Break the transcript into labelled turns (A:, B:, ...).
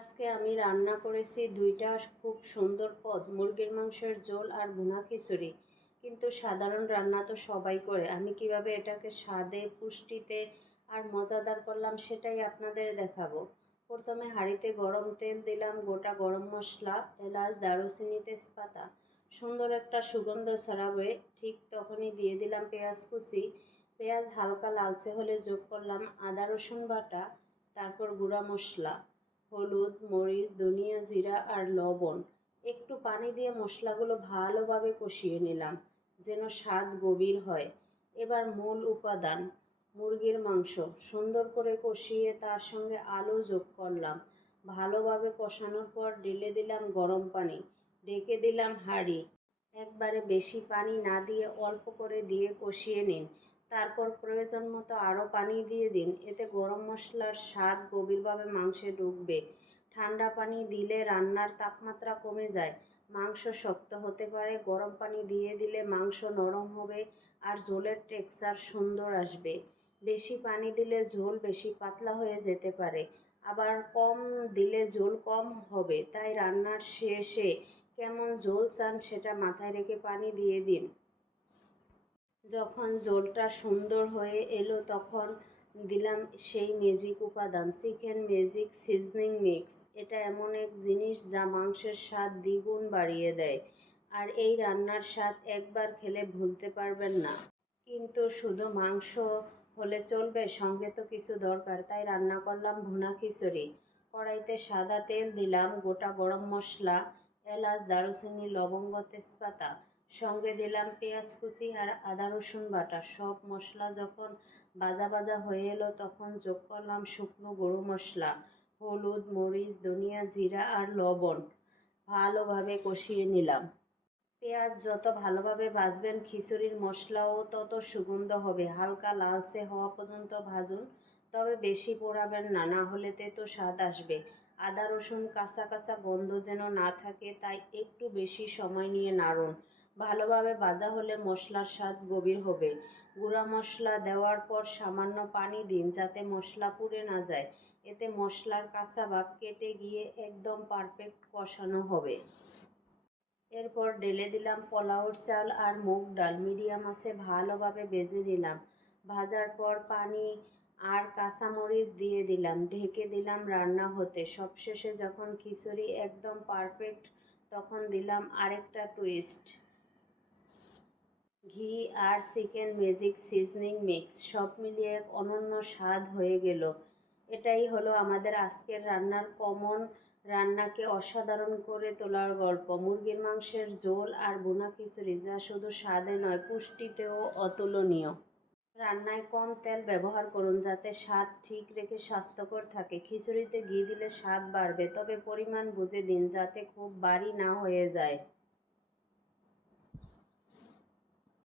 A: আজকে আমি রান্না করেছি দুইটা খুব সুন্দর পদ, মুরগির মাংসের ঝোল আর ভুনা খিচুড়ি। কিন্তু সাধারণ রান্না তো সবাই করে। আমি কীভাবে এটাকে স্বাদে, পুষ্টিতে আর মজাদার করলাম সেটাই আপনাদের দেখাবো। প্রথমে হাঁড়িতে গরম তেল দিলাম, গোটা গরম মশলা, এলাচ, দারুচিনি, তেজপাতা। সুন্দর একটা সুগন্ধ ছড়াবে, ঠিক তখনই দিয়ে দিলাম পেঁয়াজ কুচি। পেঁয়াজ হালকা লালচে হলে যোগ করলাম আদা রসুন বাটা, তারপর গুঁড়া মশলা। হলুদ, মরিচ, ধনিয়া, জিরা আর লবণ। একটু পানি দিয়ে মশলাগুলো ভালোভাবে কষিয়ে নিলাম, যেন স্বাদ গভীর হয়। এবার মূল উপাদান, মুরগির মাংস। সুন্দর করে কষিয়ে তার সঙ্গে আলু যোগ করলাম। ভালোভাবে কষানোর পর ঢেলে দিলাম গরম পানি, ঢেকে দিলাম হাঁড়ি। একবারে বেশি পানি না দিয়ে অল্প করে দিয়ে কষিয়ে নিন। তারপর প্রয়োজন মতো আরও পানি দিয়ে দিন। এতে গরম মশলার স্বাদ গভীরভাবে মাংসে ঢুকবে। ঠান্ডা পানি দিলে রান্নার তাপমাত্রা কমে যায়। মাংস শক্ত হতে পারে। গরম পানি দিয়ে দিলে মাংস নরম হবে আর ঝোলের টেক্সচার সুন্দর আসবে। বেশি পানি দিলে ঝোল বেশি পাতলা হয়ে যেতে পারে। আবার কম দিলে ঝোল কম হবে। তাই রান্নার শেষে কেমন ঝোল চান সেটা মাথায় রেখে পানি দিয়ে দিন। যখন ঝোলটা সুন্দর হয়ে এলো তখন দিলাম সেই ম্যাজিক উপাদান চিকেন ম্যাজিক সিজনিং মিক্স এটা এমন এক জিনিস যা মাংসের স্বাদ দ্বিগুণ বাড়িয়ে দেয়। আর এই রান্নার স্বাদ একবার খেলে ভুলতে পারবেন না। কিন্তু শুধু মাংস হলে চলবে, সঙ্গে তো কিছু দরকার। তাই রান্না করলাম ভুনা খিচুড়ি। কড়াইতে সাদা তেল দিলাম, গোটা গরম মশলা, এলাচ, দারুচিনি, লবঙ্গ, তেজপাতা। সঙ্গে দিলাম পেঁয়াজ কুচি আর আদা রসুন বাটা। সব মশলা যখন ভাজা ভাজা হয়ে এলো তখন যোগ করলাম শুকনো গরম মশলা, হলুদ, মরিচ, ধনিয়া জিরা আর লবণ। ভালোভাবে কষিয়ে নিলাম। পেঁয়াজ যত ভালোভাবে ভাজবেন খিচুড়ির মশলাও তত সুগন্ধ হবে। হালকা লালচে হওয়া পর্যন্ত ভাজুন, তবে বেশি পোড়াবেন না না হলে তেতো স্বাদ আসবে। আদা রসুন কাঁচা কাঁচা গন্ধ যেন না থাকে, তাই একটু বেশি সময় নিয়ে নাড়ুন। ভালোভাবে ভাজা হলে মশলার স্বাদ গভীর হবে। গুঁড়া মশলা দেওয়ার পর সামান্য পানি দিন যাতে মশলা পুড়ে না যায়। এতে মশলার কাঁচা ভাব কেটে গিয়ে একদম পারফেক্ট কষানো হবে। এরপর ঢেলে দিলাম পোলাওর চাল আর মুগ ডাল। মিডিয়াম আছে, ভালোভাবে ভেজে নিলাম। ভাজার পর পানি আর কাঁচামরিচ দিয়ে দিলাম। ঢেকে দিলাম রান্না হতে। সবশেষে যখন খিচুড়ি একদম পারফেক্ট, তখন দিলাম আরেকটা টুইস্ট ঘি আর চিকেন ম্যাজিক সিজনিং মিক্স সব মিলিয়ে এক অনন্য স্বাদ হয়ে গেল। এটাই হলো আমাদের আজকের রান্নার কমন রান্নাকে অসাধারণ করে তোলার গল্প। মুরগির মাংসের ঝোল আর বোনা খিচুড়ি যা শুধু স্বাদে নয়, পুষ্টিতেও অতুলনীয়। রান্নায় কম তেল ব্যবহার করুন যাতে স্বাদ ঠিক রেখে স্বাস্থ্যকর থাকে। খিচুড়িতে ঘি দিলে স্বাদ বাড়বে, তবে পরিমাণ বুঝে দিন যাতে খুব বাড়ি না হয়ে যায়।